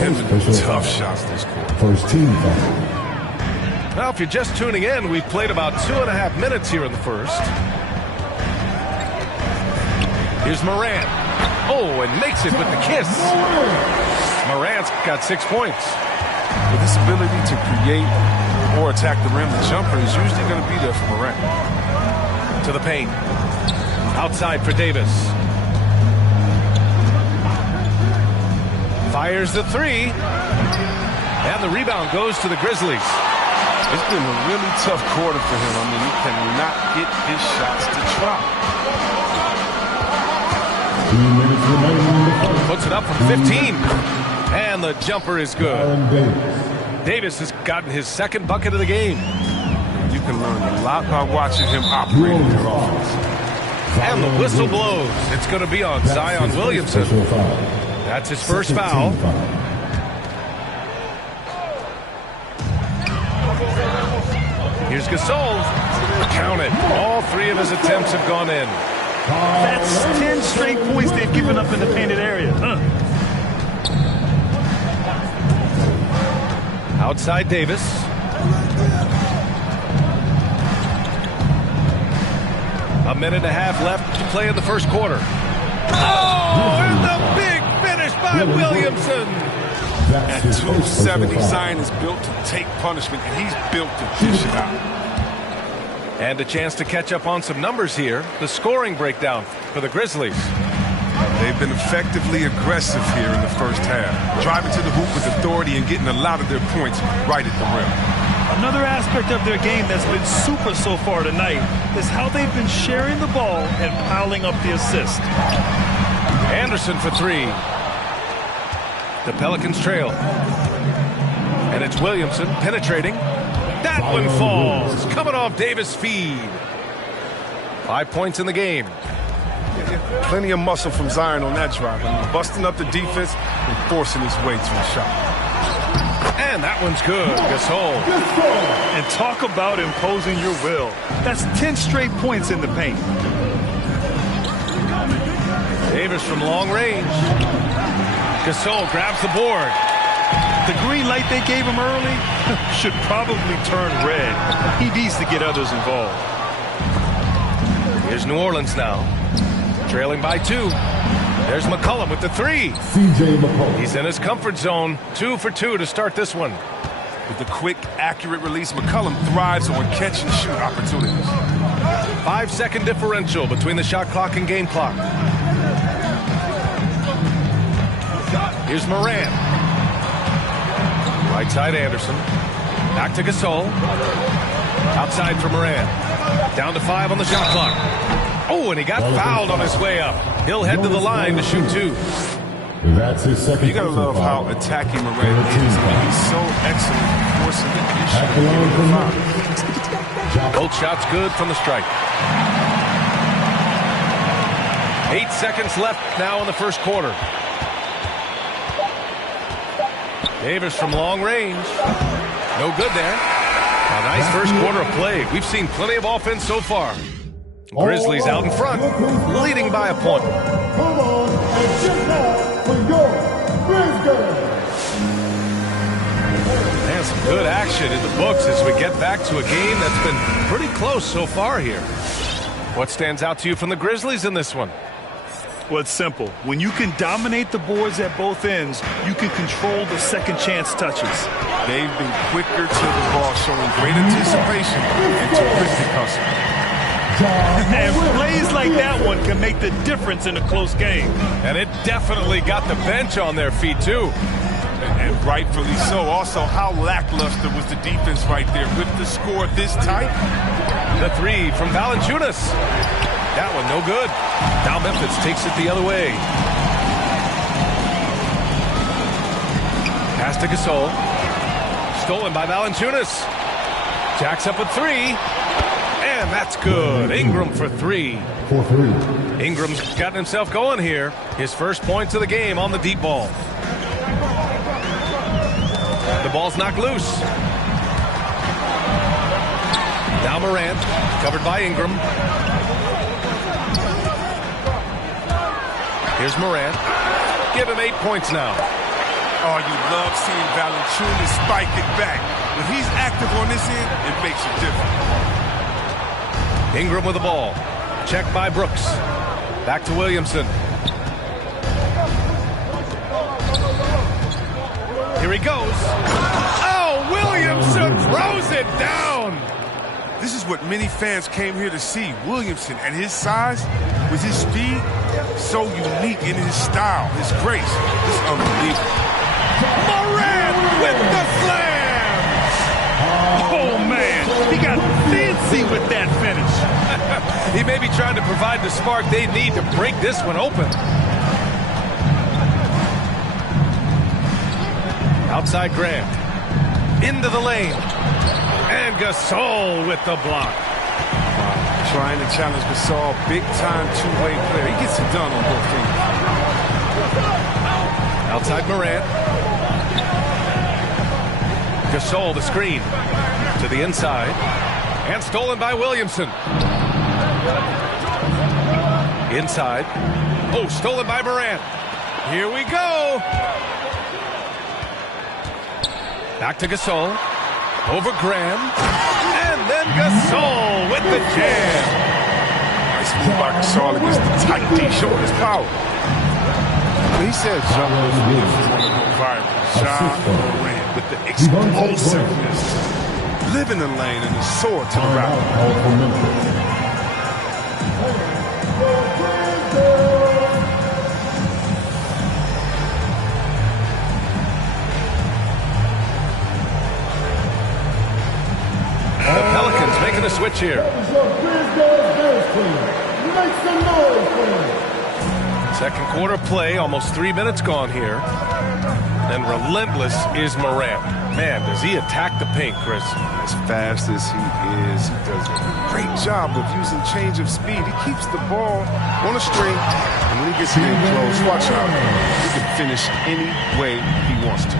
him tough shots this quarter. First team foul. Now, if you're just tuning in, we've played about 2.5 minutes here in the first. Here's Morant. Oh, and makes it with the kiss. Morant's got 6 points. With this ability to create or attack the rim, the jumper is usually going to be there for Morant. To the paint. Outside for Davis. Fires the three. And the rebound goes to the Grizzlies. It's been a really tough quarter for him. I mean, he cannot get his shots to drop. Puts it up from 15. And the jumper is good. Davis has gotten his second bucket of the game. You can learn a lot by watching him operate in your offense. And the whistle blows. It's going to be on Zion Williamson. That's his first foul. Here's Gasol. Count it. All 3 of his attempts have gone in. That's 10 straight points they've given up in the painted area. Outside Davis. A minute and a half left to play in the first quarter. Oh, and the big finish by Williamson. At 270, Zion is built to take punishment, and he's built to dish it out. And a chance to catch up on some numbers here. The scoring breakdown for the Grizzlies. They've been effectively aggressive here in the first half, driving to the hoop with authority and getting a lot of their points right at the rim. Another aspect of their game that's been super so far tonight is how they've been sharing the ball and piling up the assists. Anderson for 3. The Pelicans trail. And it's Williamson penetrating. That one falls. Coming off Davis' feed. 5 points in the game. Plenty of muscle from Zion on that drive. I mean, busting up the defense and forcing his way to a shot. And that one's good. Gasol. And talk about imposing your will. That's 10 straight points in the paint. Davis from long range. Gasol grabs the board. The green light they gave him early should probably turn red. He needs to get others involved. Here's New Orleans now. Trailing by 2. There's McCollum with the 3. C.J. McCollum. He's in his comfort zone. 2 for 2 to start this one. With the quick, accurate release, McCollum thrives on catch-and-shoot opportunities. 5-second differential between the shot clock and game clock. Here's Morant. Right side Anderson. Back to Gasol. Outside for Morant. Down to 5 on the shot clock. Oh, and he got fouled on his way up. He'll head to the line to shoot 2. That's his second. You gotta love how attacking Morant is. I mean, he's so excellent at forcing the issue. Both shots good from the strike. 8 seconds left now in the first quarter. Davis from long range. No good there. A nice first quarter of play. We've seen plenty of offense so far. Grizzlies out in front, leading by a point. Come on and check out for your Grizzlies. And some good action in the books as we get back to a game that's been pretty close so far here. What stands out to you from the Grizzlies in this one? Well, it's simple. When you can dominate the boards at both ends, you can control the second chance touches. They've been quicker to the ball, showing great anticipation and terrific hustle. And plays like that one can make the difference in a close game. And it definitely got the bench on their feet, too. And rightfully so. Also, how lackluster was the defense right there with the score this tight? The 3 from Valanciunas. That one no good. Now Memphis takes it the other way. Pass to Gasol. Stolen by Valanciunas. Jacks up with 3. And that's good. Ingram for 3. For 3. Ingram's gotten himself going here. His first points of the game on the deep ball. The ball's knocked loose. Now Morant, covered by Ingram. Here's Morant. Give him 8 points now. Oh, you love seeing Valanciunas spike it back. When he's active on this end, it makes a difference. Ingram with the ball. Checked by Brooks. Back to Williamson. Here he goes. Oh, Williamson throws it down. This is what many fans came here to see. Williamson, at his size, with his speed, so unique in his style, his grace. It's unbelievable. Morant with the slam. Oh, man. He got fancy with that finish. He may be trying to provide the spark they need to break this one open. Outside Grant. Into the lane. And Gasol with the block. Trying to challenge Gasol, big-time two-way player. He gets it done on both fingers. Outside Morant. Gasol, the screen. To the inside. And stolen by Williamson. Inside. Oh, stolen by Morant. Here we go. Back to Gasol. Over Graham. And then Gasol with the jam. Nice move by Gasol against the tight D, showing his power. He said jumpers really want to go viral. Ja Morant with the explosiveness. Live in the lane and the sword to the rack. The Pelicans making a switch here. Second quarter play, almost 3 minutes gone here. And relentless is Morant. Man, does he attack the paint, Chris. As fast as he is, he does a great job of using change of speed. He keeps the ball on a string, and when he gets it in close, watch out. He can finish any way he wants to.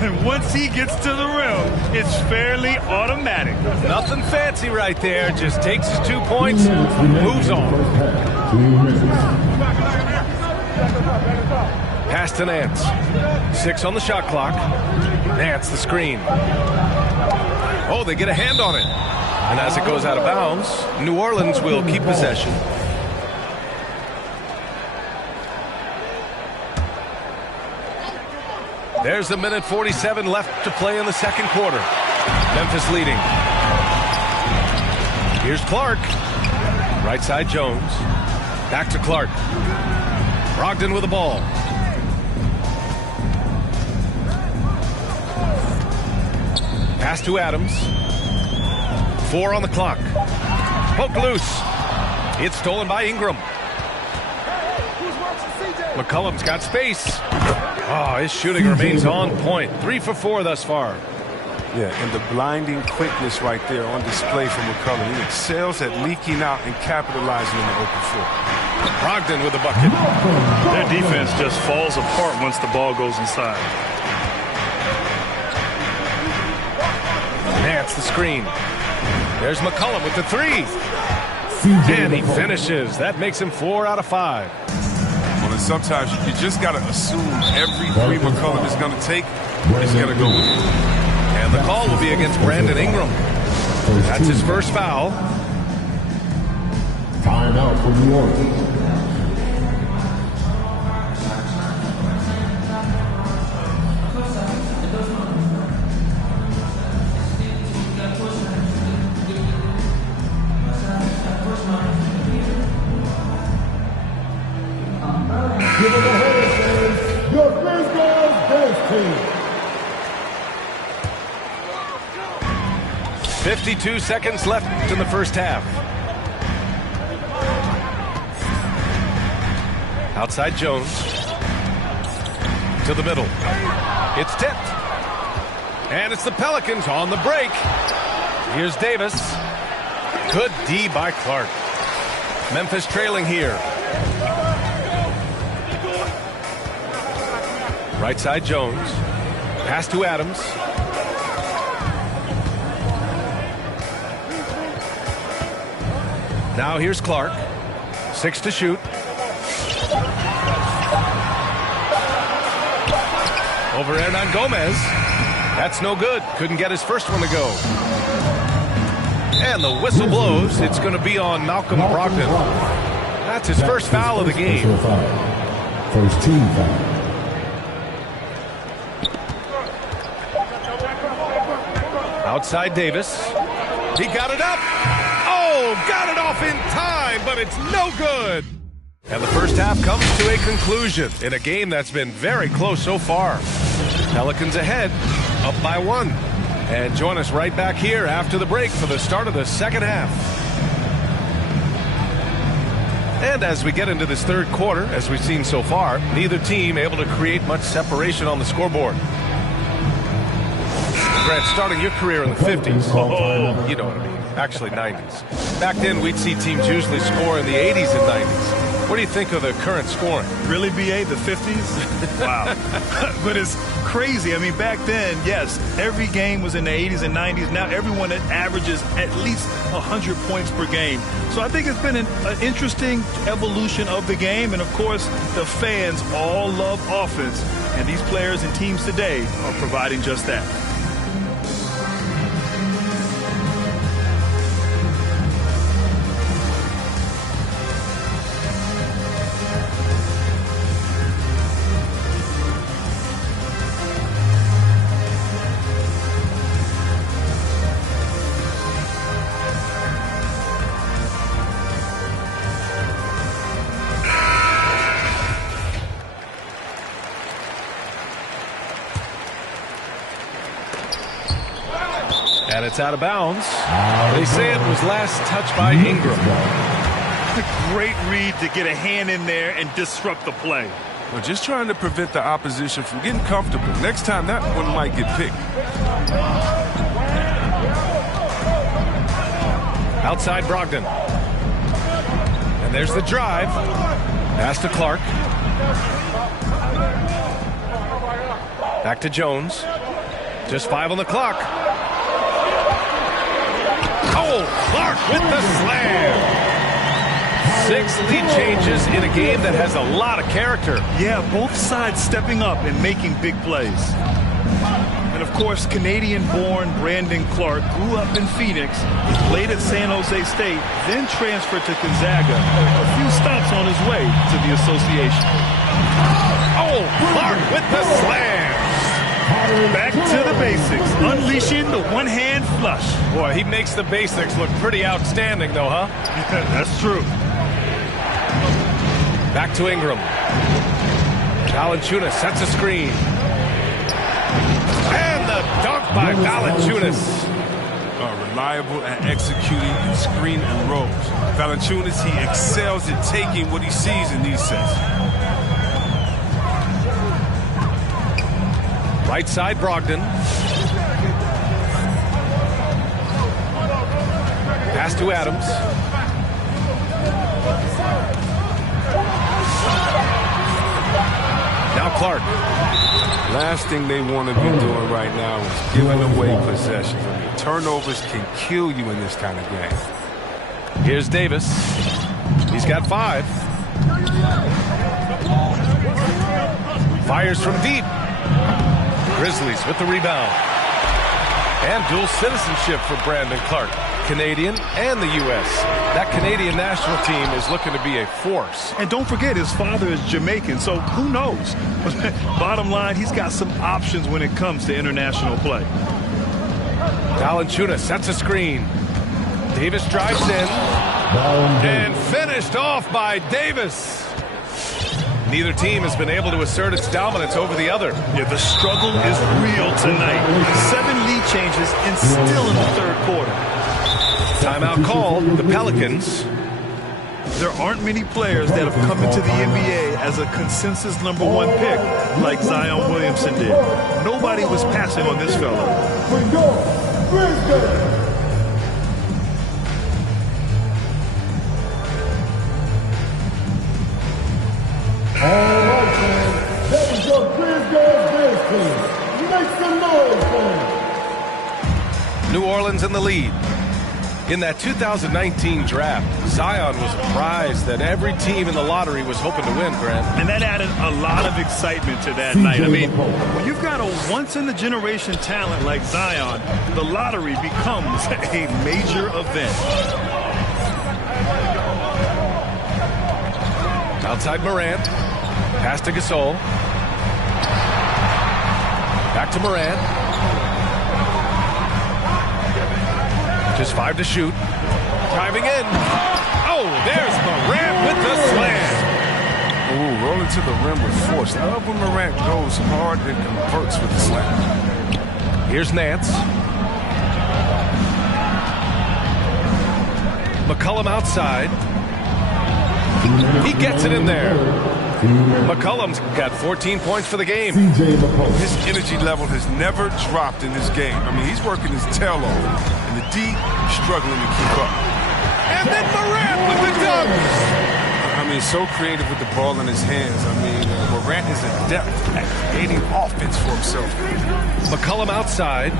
And once he gets to the rim, it's fairly automatic. Nothing fancy right there. Just takes his 2 points, moves on. Pass to Nance. 6 on the shot clock. Nance, the screen. Oh, they get a hand on it. And as it goes out of bounds, New Orleans will keep possession. There's a minute 47 left to play in the second quarter. Memphis leading. Here's Clark. Right side Jones. Back to Clark. Brogdon with the ball. Pass to Adams. 4 on the clock. Poked loose. It's stolen by Ingram. McCollum's got space. Oh, his shooting remains on point. 3 for 4 thus far. Yeah, and the blinding quickness right there on display from McCollum. He excels at leaking out and capitalizing in the open floor. Brogdon with the bucket. Their defense just falls apart once the ball goes inside. Nance the screen. There's McCollum with the 3. And he finishes. That makes him 4 out of 5. Well, and sometimes you just got to assume every 3 McCollum is going to take is going to go in. And the call will be against Brandon Ingram. That's his first foul. Timeout for New Orleans. Give it a hand, fans. Your Grizz dance team. 52 seconds left in the first half. Outside Jones. To the middle. It's tipped. And it's the Pelicans on the break. Here's Davis. Good D by Clark. Memphis trailing here. Right side Jones. Pass to Adams. Now here's Clark. 6 to shoot. Over Hernan Gomez. That's no good. Couldn't get his first one to go. And the whistle blows. It's going to be on Malcolm Brogdon. That's his first foul of the game. First team foul. Outside Davis. He got it up. Oh, got it off in time, but it's no good. And the first half comes to a conclusion in a game that's been very close so far. Pelicans ahead, up by 1. And join us right back here after the break for the start of the second half. And as we get into this third quarter, as we've seen so far, neither team able to create much separation on the scoreboard. Grant, starting your career in the 50s, oh, you know what I mean, actually 90s. Back then, we'd see teams usually score in the 80s and 90s. What do you think of the current scoring? Really, BA, the 50s? Wow. But it's crazy. I mean, back then, yes, every game was in the 80s and 90s. Now everyone averages at least 100 points per game. So I think it's been an interesting evolution of the game. And, of course, the fans all love offense. And these players and teams today are providing just that. And it's out of bounds. They say it was last touched by Ingram. A great read to get a hand in there and disrupt the play. We're just trying to prevent the opposition from getting comfortable. Next time, that one might get picked. Outside Brogdon. And there's the drive. Pass to Clark. Back to Jones. Just 5 on the clock. Oh, Clark with the slam. 6 lead changes in a game that has a lot of character. Yeah, both sides stepping up and making big plays. And, of course, Canadian-born Brandon Clark grew up in Phoenix, played at San Jose State, then transferred to Gonzaga. A few stops on his way to the association. Oh, Clark with the slam. Back to the basics, unleashing the one-hand flush. Boy, he makes the basics look pretty outstanding, though, huh? That's true. Back to Ingram. Valanciunas sets a screen. And the dunk by Valanciunas. Reliable at executing in screen and rolls. Valanciunas, he excels at taking what he sees in these sets. Right side, Brogdon. Pass to Adams. Now Clark. Last thing they want to be doing right now is giving away possessions. I mean, turnovers can kill you in this kind of game. Here's Davis. He's got 5. Fires from deep. Grizzlies with the rebound. And dual citizenship for Brandon Clark. Canadian and the U.S. That Canadian national team is looking to be a force. And don't forget, his father is Jamaican, so who knows? Bottom line, he's got some options when it comes to international play. Valanciunas sets a screen. Davis drives in. And finished off by Davis. Neither team has been able to assert its dominance over the other. Yeah, the struggle is real tonight. 7 lead changes and still in the third quarter. Timeout called, the Pelicans. There aren't many players that have come into the NBA as a consensus #1 pick like Zion Williamson did. Nobody was passing on this fella. For your Grizzlies. All right, fans. That was your Grizzlies team. Make some noise, fans. New Orleans in the lead. In that 2019 draft, Zion was a prize that every team in the lottery was hoping to win, Grant. And that added a lot of excitement to that night. I mean, when you've got a once-in-a-generation talent like Zion, the lottery becomes a major event. Outside Morant. Pass to Gasol. Back to Morant. Just 5 to shoot. Driving in. Oh, there's Morant with the slam. Ooh, rolling to the rim with force. Love when Morant goes hard and converts with the slam. Here's Nance. McCollum outside. He gets it in there. McCollum's got 14 points for the game. His energy level has never dropped in this game. I mean, he's working his tail off. And the D struggling to keep up. And then Morant with the dunk. I mean, so creative with the ball in his hands. I mean, Morant is adept at creating offense for himself. McCollum outside.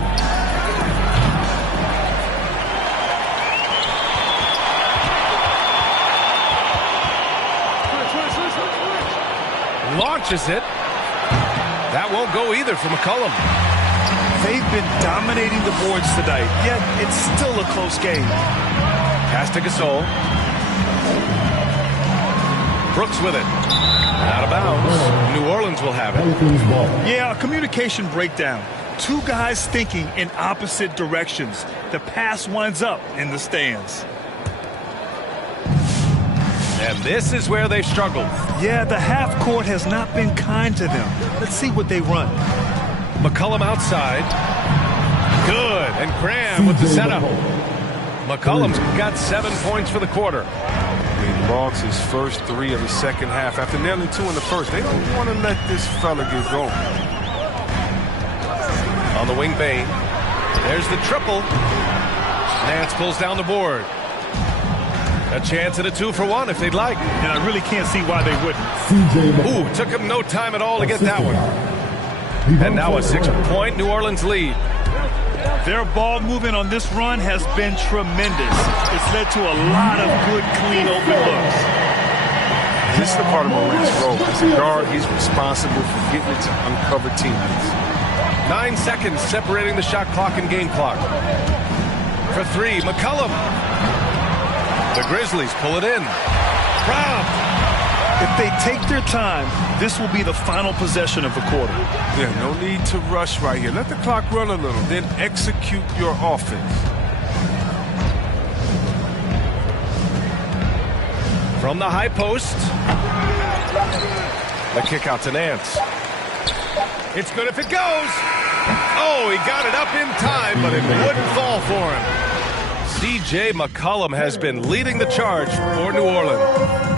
Launches it. That won't go either for McCollum. They've been dominating the boards tonight, yet it's still a close game. Pass to Gasol. Brooks with it. Out of bounds. New Orleans will have it. Yeah, a communication breakdown. Two guys thinking in opposite directions. The pass winds up in the stands. And this is where they've struggled. Yeah, the half court has not been kind to them. Let's see what they run. McCollum outside. Good. And Graham with the setup. McCollum's got 7 points for the quarter. He logs his first 3 of the second half after nailing 2 in the first. They don't want to let this fella get going. On the wing, Bane. There's the triple. Nance pulls down the board. A chance at a 2-for-1 if they'd like. And I really can't see why they wouldn't. Ooh, took him no time at all to get that one. And now a 6-point New Orleans lead. Their ball movement on this run has been tremendous. It's led to a lot of good, clean, open looks. This is the part of Morant's role. As a guard, he's responsible for getting it to uncover teammates. 9 seconds separating the shot clock and game clock. For 3, McCollum. The Grizzlies pull it in. Brown. If they take their time, this will be the final possession of the quarter. Yeah, no need to rush right here. Let the clock run a little, then execute your offense. From the high post. The kick out to Nance. It's good if it goes. Oh, he got it up in time, but it wouldn't fall for him. C.J. McCollum has been leading the charge for New Orleans.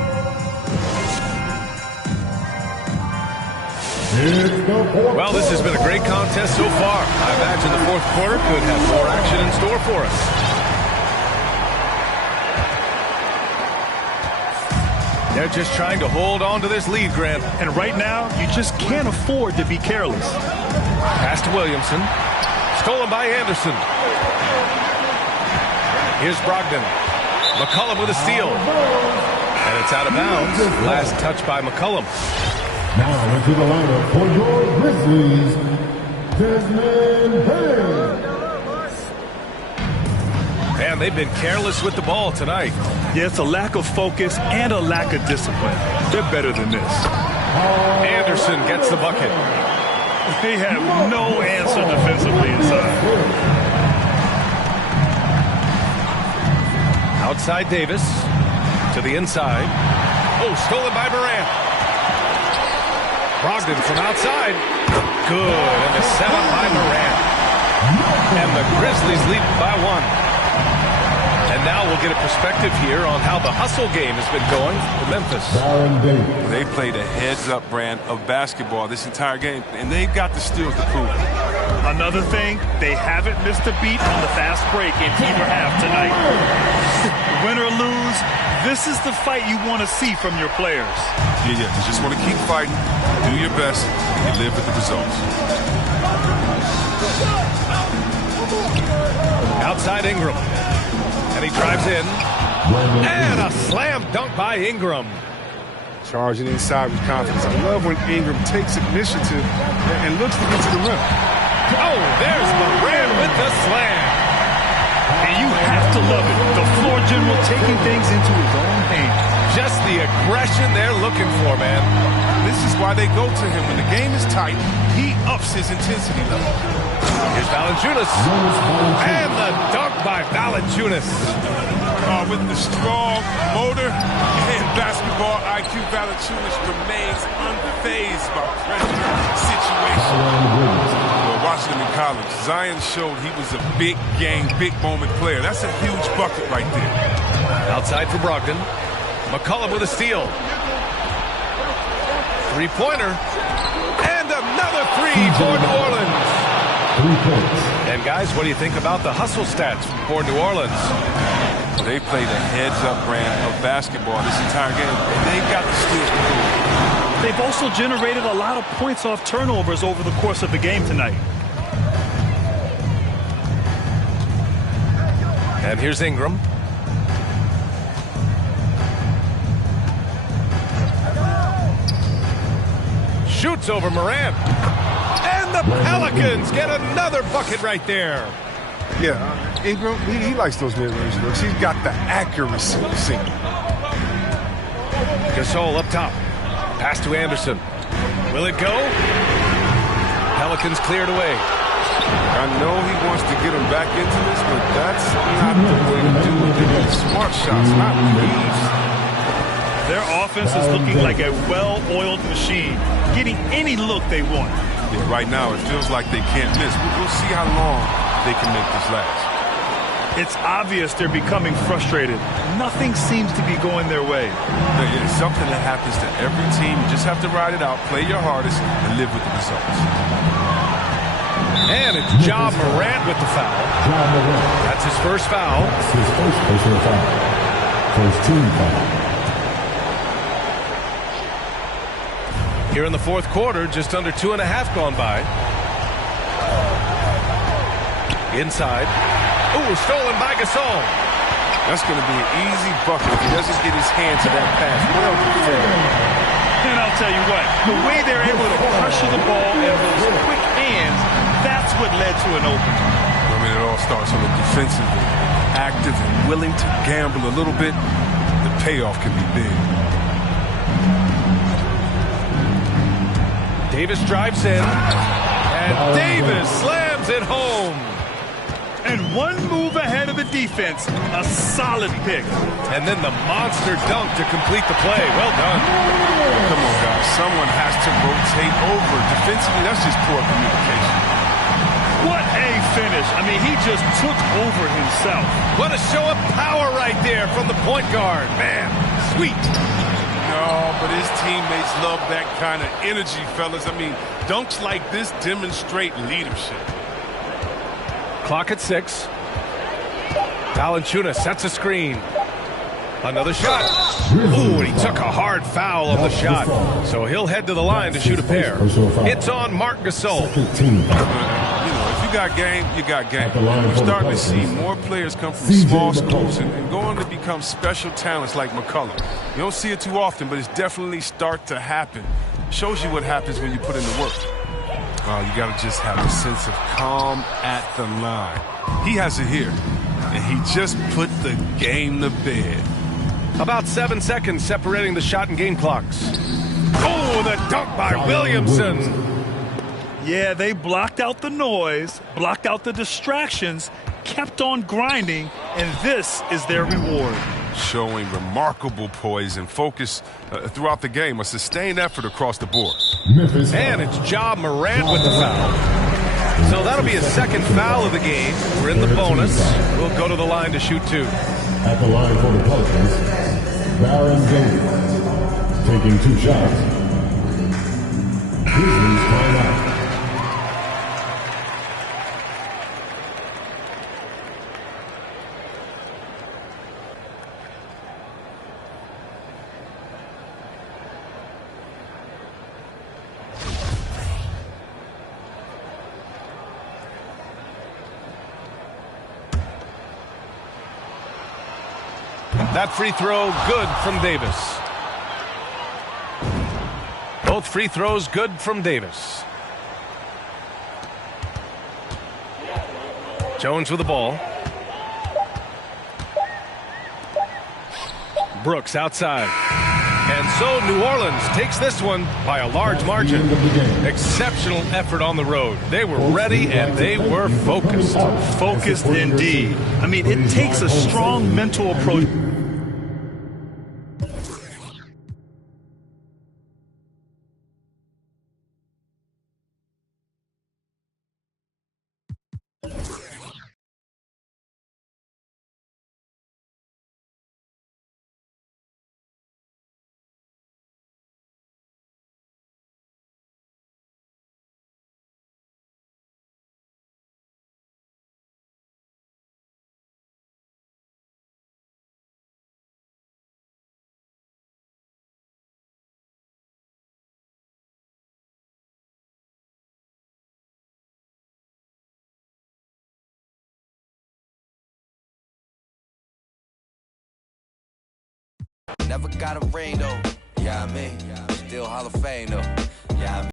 Well, this has been a great contest so far. I imagine the fourth quarter could have more action in store for us. They're just trying to hold on to this lead, Grant. And right now, you just can't afford to be careless. Pass to Williamson. Stolen by Anderson. Here's Brogdon. McCollum with a steal. And it's out of bounds. Last touch by McCollum. Now into the lineup for your Grizzlies, Desmond Bane. Man, they've been careless with the ball tonight. Yeah, it's a lack of focus and a lack of discipline. They're better than this. Anderson gets the bucket. They have no answer defensively inside. Outside Davis. To the inside. Oh, stolen by Morant. Brogdon from outside. Good. And the setup by Morant. And the Grizzlies lead by 1. And now we'll get a perspective here on how the hustle game has been going for Memphis. They played a heads-up brand of basketball this entire game, and they've got the steals to prove it. Another thing, they haven't missed a beat on the fast break in either half tonight. Win or lose, this is the fight you want to see from your players. Yeah, you just want to keep fighting, do your best, and you live with the results. Outside Ingram. And And he drives in. And a slam dunk by Ingram. Charging inside with confidence. I love when Ingram takes initiative and looks to get to the rim. Oh, there's Morant with the slam. And you have to love it. The floor general taking things into his own hands. Just the aggression they're looking for, man. This is why they go to him. When the game is tight, he ups his intensity level. Here's Valanciunas. And the dunk by Valanciunas. With the strong motor and basketball IQ, Valanciunas remains unfazed by pressure situations. Well, watching him in college, Zion showed he was a big game, big moment player. That's a huge bucket right there. Outside for Brogdon. McCollum with a steal. Three-pointer. And another three for New Orleans. 3 points. And guys, what do you think about the hustle stats for New Orleans? They played a heads-up brand of basketball this entire game, and they've got the skills to do it. They've also generated a lot of points off turnovers over the course of the game tonight. And here's Ingram. Shoots over Morant. And the Pelicans get another bucket right there. Yeah, Ingram, he likes those mid-range looks. He's got the accuracy. Gasol up top. Pass to Anderson. Will it go? Pelicans cleared away. I know he wants to get him back into this, but that's not the way to do it. They need smart shots, not leaves. Their offense is looking like a well-oiled machine, getting any look they want. Yeah, right now, it feels like they can't miss. We'll see how long they can make this last. It's obvious they're becoming frustrated. Nothing seems to be going their way. Yeah, it's something that happens to every team. You just have to ride it out, play your hardest, and live with the results. And it's Ja Morant with the foul. That's his first foul. That's his first personal foul. First team foul. Here in the fourth quarter, just under 2.5 gone by. Inside. Ooh, stolen by Gasol. That's going to be an easy bucket if he doesn't get his hand to that pass. Well defended. And I'll tell you what, the way they're able to pressure the ball and those quick hands, that's what led to an opening. I mean, it all starts on the defensive end. Active and willing to gamble a little bit, the payoff can be big. Davis drives in. And Davis slams it home. And one move ahead of the defense, a solid pick. And then the monster dunk to complete the play. Well done. Come on, guys. Someone has to rotate over. Defensively, that's just poor communication. What a finish. I mean, he just took over himself. What a show of power right there from the point guard. Man, sweet. No, but his teammates love that kind of energy, fellas. I mean, dunks like this demonstrate leadership. Clock at 6. Valanciunas sets a screen. Another shot. Ooh, and he took a hard foul on the shot. So he'll head to the line to shoot a pair. It's on Marc Gasol. If you got game, you got game. We're starting to see more players come from small schools and go on to become special talents like McCollum. You don't see it too often, but it's definitely start to happen. Shows you what happens when you put in the work. You got to just have a sense of calm at the line. He has it here, and he just put the game to bed. About 7 seconds separating the shot and game clocks. Oh, the dunk by Williamson. Yeah, they blocked out the noise, blocked out the distractions, kept on grinding, and this is their reward. Showing remarkable poise and focus throughout the game, a sustained effort across the board. And it's Ja Morant with the foul. So that'll be his second foul of the game. We're in the bonus. We'll go to the line to shoot 2. At the line for the Pelicans, Baron Davis taking 2 shots. Grizzlies timeout. That free throw good from Davis. Both free throws good from Davis. Jones with the ball. Brooks outside. And so New Orleans takes this one by a large margin. Exceptional effort on the road. They were ready and they were focused. Focused indeed. I mean, it takes a strong mental approach. Never got a ring though, yeah, I mean, still Hall of Fame though, yeah, I mean.